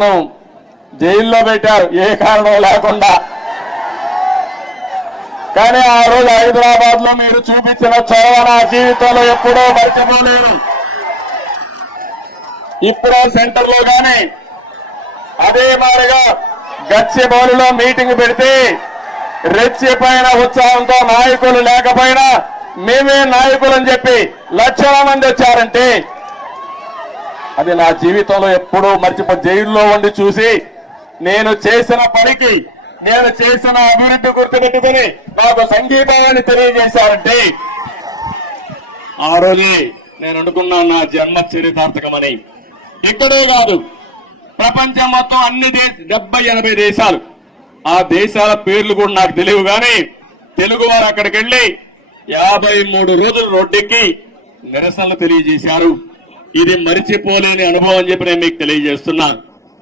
నన్ను జైల్లో పెట్టారు ఏ కారణం లేకుండా. కానీ ఆ రోజు హైదరాబాద్ లో మీరు చూపించిన చొరవ నా జీవితంలో ఎప్పుడో మర్చిపోలేను. ఇప్పుడు సెంటర్ లో గాని అదే మాదిరిగా గచ్చిబౌలిలో మీటింగ్ పెడితే రెచ్చిపోయిన ఉత్సాహంతో నాయకులు లేకపోయినా మేమే నాయకులని చెప్పి లక్షల మంది వచ్చారంటే అది నా జీవితంలో ఎప్పుడూ జైల్లో ఉండి చూసి నేను చేసిన పనికి నేను చేసిన అభివృద్ధి గుర్తుపెట్టుకుని నాకు సంఘీభావాన్ని తెలియజేశారంటే ఆ రోజే నేను అనుకున్నా నా జన్మ చరితార్థకమని. ఇక్కడే కాదు ప్రపంచం మొత్తం అన్ని 70-80 దేశాలు, ఆ దేశాల పేర్లు కూడా నాకు తెలియవు కానీ తెలుగు వారు అక్కడికి వెళ్లి 53 రోజులు రోడ్డెక్కి నిరసనలు తెలియజేశారు. ఇది మరిచిపోలేని అనుభవం అని చెప్పి నేను మీకు తెలియజేస్తున్నాను.